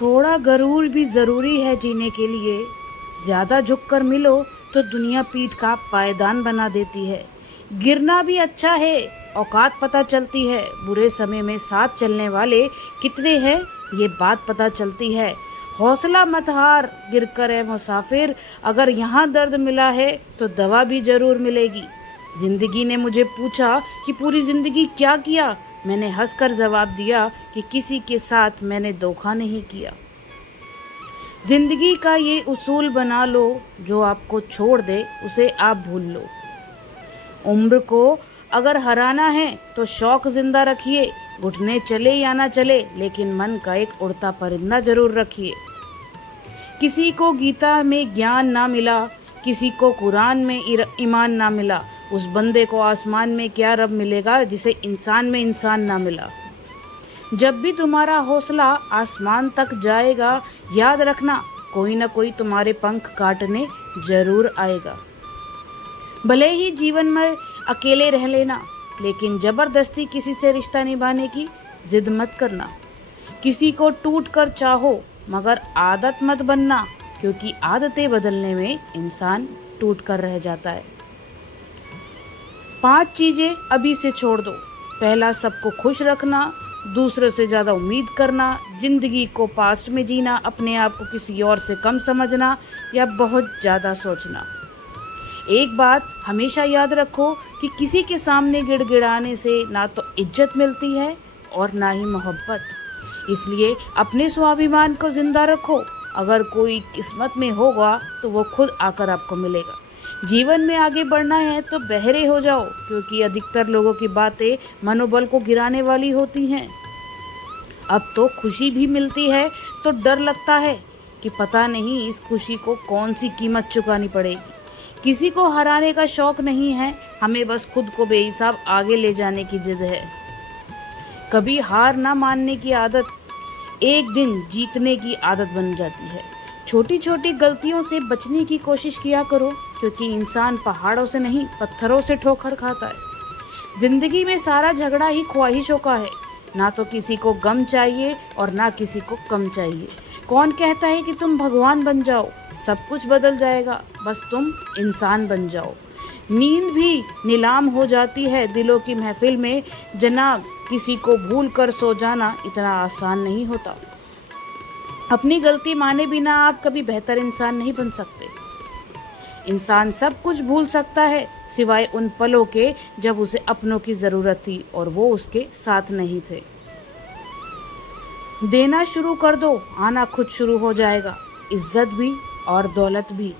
थोड़ा गरूर भी ज़रूरी है जीने के लिए। ज़्यादा झुककर मिलो तो दुनिया पीठ का पायदान बना देती है। गिरना भी अच्छा है, औकात पता चलती है। बुरे समय में साथ चलने वाले कितने हैं ये बात पता चलती है। हौसला मत हार, गिर कर है मुसाफिर। अगर यहाँ दर्द मिला है तो दवा भी ज़रूर मिलेगी। जिंदगी ने मुझे पूछा कि पूरी जिंदगी क्या किया। मैंने हंसकर जवाब दिया कि किसी के साथ मैंने धोखा नहीं किया। जिंदगी का ये उसूल बना लो, जो आपको छोड़ दे उसे आप भूल लो। उम्र को अगर हराना है तो शौक जिंदा रखिए। घुटने चले या ना चले, लेकिन मन का एक उड़ता परिंदा जरूर रखिए। किसी को गीता में ज्ञान ना मिला, किसी को कुरान में ईमान ना मिला, उस बंदे को आसमान में क्या रब मिलेगा जिसे इंसान में इंसान ना मिला। जब भी तुम्हारा हौसला आसमान तक जाएगा, याद रखना कोई ना कोई तुम्हारे पंख काटने जरूर आएगा। भले ही जीवन में अकेले रह लेना, लेकिन जबरदस्ती किसी से रिश्ता निभाने की जिद मत करना। किसी को टूट कर चाहो, मगर आदत मत बनना, क्योंकि आदतें बदलने में इंसान टूट कर रह जाता है। 5 चीजें अभी से छोड़ दो। पहला, सबको खुश रखना। दूसरों से ज़्यादा उम्मीद करना। जिंदगी को पास्ट में जीना। अपने आप को किसी और से कम समझना या बहुत ज़्यादा सोचना। एक बात हमेशा याद रखो कि किसी के सामने गिड़गिड़ाने से ना तो इज्जत मिलती है और ना ही मोहब्बत। इसलिए अपने स्वाभिमान को जिंदा रखो। अगर कोई किस्मत में होगा तो वो खुद आकर आपको मिलेगा। जीवन में आगे बढ़ना है तो बहरे हो जाओ, क्योंकि अधिकतर लोगों की बातें मनोबल को गिराने वाली होती हैं। अब तो खुशी भी मिलती है तो डर लगता है कि पता नहीं इस खुशी को कौन सी कीमत चुकानी पड़ेगी। किसी को हराने का शौक नहीं है, हमें बस खुद को बेहिसाब आगे ले जाने की जिद है। कभी हार ना मानने की आदत एक दिन जीतने की आदत बन जाती है। छोटी छोटी गलतियों से बचने की कोशिश किया करो, क्योंकि इंसान पहाड़ों से नहीं पत्थरों से ठोकर खाता है। जिंदगी में सारा झगड़ा ही ख्वाहिशों का है। ना तो किसी को गम चाहिए और ना किसी को कम चाहिए। कौन कहता है कि तुम भगवान बन जाओ? सब कुछ बदल जाएगा, बस तुम इंसान बन जाओ। नींद भी नीलाम हो जाती है दिलों की महफिल में। जनाब, किसी को भूल कर सो जाना इतना आसान नहीं होता। अपनी गलती माने बिना आप कभी बेहतर इंसान नहीं बन सकते। इंसान सब कुछ भूल सकता है सिवाय उन पलों के जब उसे अपनों की जरूरत थी और वो उसके साथ नहीं थे। देना शुरू कर दो, आना खुद शुरू हो जाएगा। इज्जत भी और दौलत भी।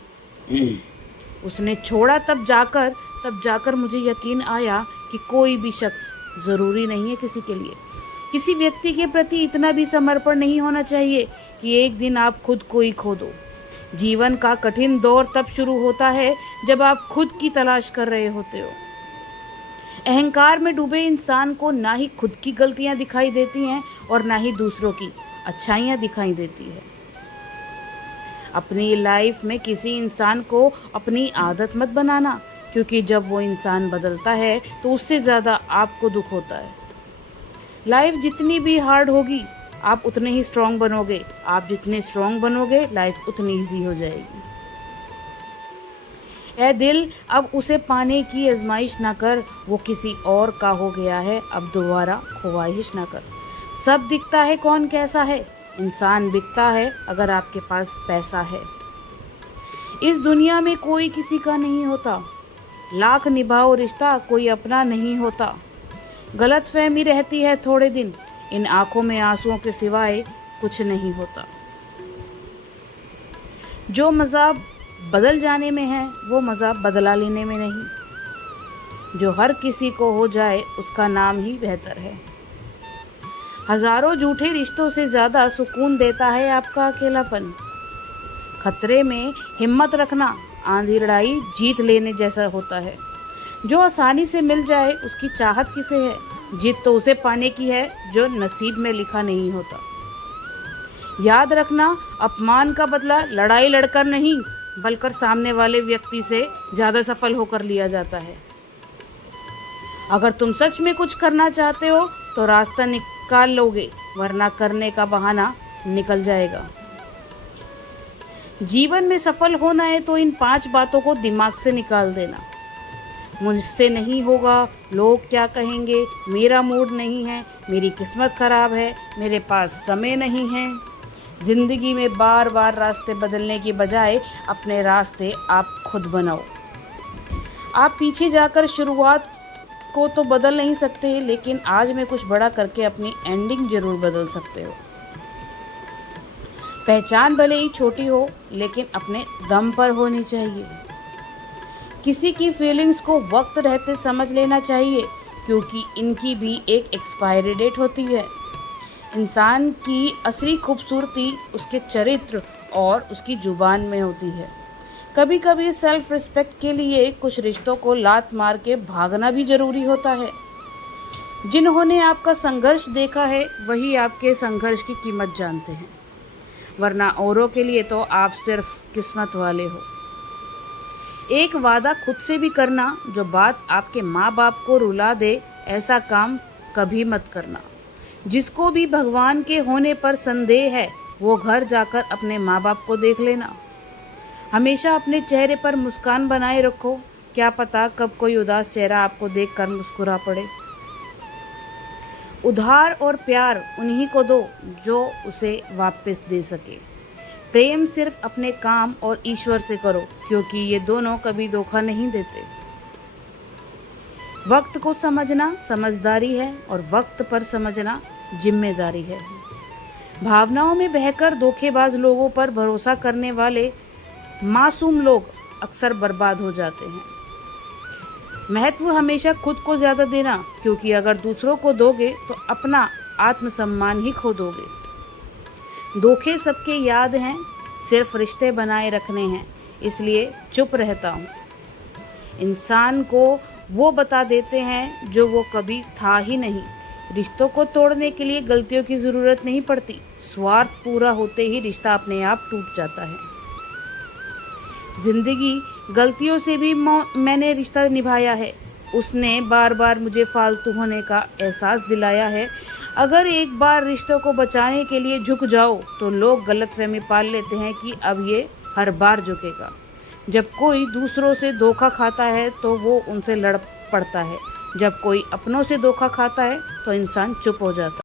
उसने छोड़ा तब जाकर मुझे यकीन आया कि कोई भी शख्स ज़रूरी नहीं है किसी के लिए। किसी व्यक्ति के प्रति इतना भी समर्पण नहीं होना चाहिए कि एक दिन आप खुद को ही खो दो। जीवन का कठिन दौर तब शुरू होता है जब आप खुद की तलाश कर रहे होते हो। अहंकार में डूबे इंसान को ना ही खुद की गलतियां दिखाई देती हैं और ना ही दूसरों की अच्छाइयां दिखाई देती है। अपनी लाइफ में किसी इंसान को अपनी आदत मत बनाना, क्योंकि जब वो इंसान बदलता है तो उससे ज़्यादा आपको दुख होता है। लाइफ जितनी भी हार्ड होगी, आप उतने ही स्ट्रांग बनोगे। आप जितने स्ट्रांग बनोगे, लाइफ उतनी इजी हो जाएगी। ऐ दिल, अब उसे पाने की आजमाइश ना कर, वो किसी और का हो गया है, अब दोबारा ख्वाहिश ना कर। सब दिखता है कौन कैसा है, इंसान बिकता है अगर आपके पास पैसा है। इस दुनिया में कोई किसी का नहीं होता। लाख निभाओ रिश्ता, कोई अपना नहीं होता। गलतफहमी रहती है थोड़े दिन, इन आंखों में आंसुओं के सिवाय कुछ नहीं होता। जो मज़ा बदल जाने में है, वो मज़ा बदला लेने में नहीं। जो हर किसी को हो जाए, उसका नाम ही बेहतर है। हजारों झूठे रिश्तों से ज़्यादा सुकून देता है आपका अकेलापन। खतरे में हिम्मत रखना आंधी लड़ाई जीत लेने जैसा होता है। जो आसानी से मिल जाए उसकी चाहत किसे है? जीत तो उसे पाने की है जो नसीब में लिखा नहीं होता। याद रखना, अपमान का बदला लड़ाई लड़कर नहीं, बल्कि सामने वाले व्यक्ति से ज़्यादा सफल होकर लिया जाता है। अगर तुम सच में कुछ करना चाहते हो तो रास्ता निकाल लोगे, वरना करने का बहाना निकल जाएगा। जीवन में सफल होना है तो इन 5 बातों को दिमाग से निकाल देना। मुझसे नहीं होगा, लोग क्या कहेंगे, मेरा मूड नहीं है, मेरी किस्मत खराब है, मेरे पास समय नहीं है। ज़िंदगी में बार बार रास्ते बदलने की बजाय अपने रास्ते आप खुद बनाओ। आप पीछे जाकर शुरुआत को तो बदल नहीं सकते, लेकिन आज में कुछ बड़ा करके अपनी एंडिंग जरूर बदल सकते हो। पहचान भले ही छोटी हो, लेकिन अपने दम पर होनी चाहिए। किसी की फीलिंग्स को वक्त रहते समझ लेना चाहिए, क्योंकि इनकी भी एक एक्सपायरी डेट होती है। इंसान की असली खूबसूरती उसके चरित्र और उसकी जुबान में होती है। कभी कभी सेल्फ रिस्पेक्ट के लिए कुछ रिश्तों को लात मार के भागना भी जरूरी होता है। जिन्होंने आपका संघर्ष देखा है वही आपके संघर्ष की कीमत जानते हैं, वरना औरों के लिए तो आप सिर्फ किस्मत वाले हो। एक वादा खुद से भी करना, जो बात आपके माँ बाप को रुला दे, ऐसा काम कभी मत करना। जिसको भी भगवान के होने पर संदेह है वो घर जाकर अपने माँ बाप को देख लेना। हमेशा अपने चेहरे पर मुस्कान बनाए रखो, क्या पता कब कोई उदास चेहरा आपको देखकर मुस्कुरा पड़े। उधार और प्यार उन्हीं को दो जो उसे वापस दे सके। प्रेम सिर्फ अपने काम और ईश्वर से करो, क्योंकि ये दोनों कभी धोखा नहीं देते। वक्त को समझना समझदारी है और वक्त पर समझना जिम्मेदारी है। भावनाओं में बहकर धोखेबाज लोगों पर भरोसा करने वाले मासूम लोग अक्सर बर्बाद हो जाते हैं। महत्व हमेशा खुद को ज़्यादा देना, क्योंकि अगर दूसरों को दोगे तो अपना आत्मसम्मान ही खो दोगे। धोखे सबके याद हैं, सिर्फ रिश्ते बनाए रखने हैं, इसलिए चुप रहता हूँ। इंसान को वो बता देते हैं जो वो कभी था ही नहीं। रिश्तों को तोड़ने के लिए गलतियों की ज़रूरत नहीं पड़ती, स्वार्थ पूरा होते ही रिश्ता अपने आप टूट जाता है। जिंदगी गलतियों से भी मैंने रिश्ता निभाया है, उसने बार बार मुझे फालतू होने का एहसास दिलाया है। अगर एक बार रिश्तों को बचाने के लिए झुक जाओ तो लोग गलतफहमी पाल लेते हैं कि अब ये हर बार झुकेगा। जब कोई दूसरों से धोखा खाता है तो वो उनसे लड़ पड़ता है, जब कोई अपनों से धोखा खाता है तो इंसान चुप हो जाता है।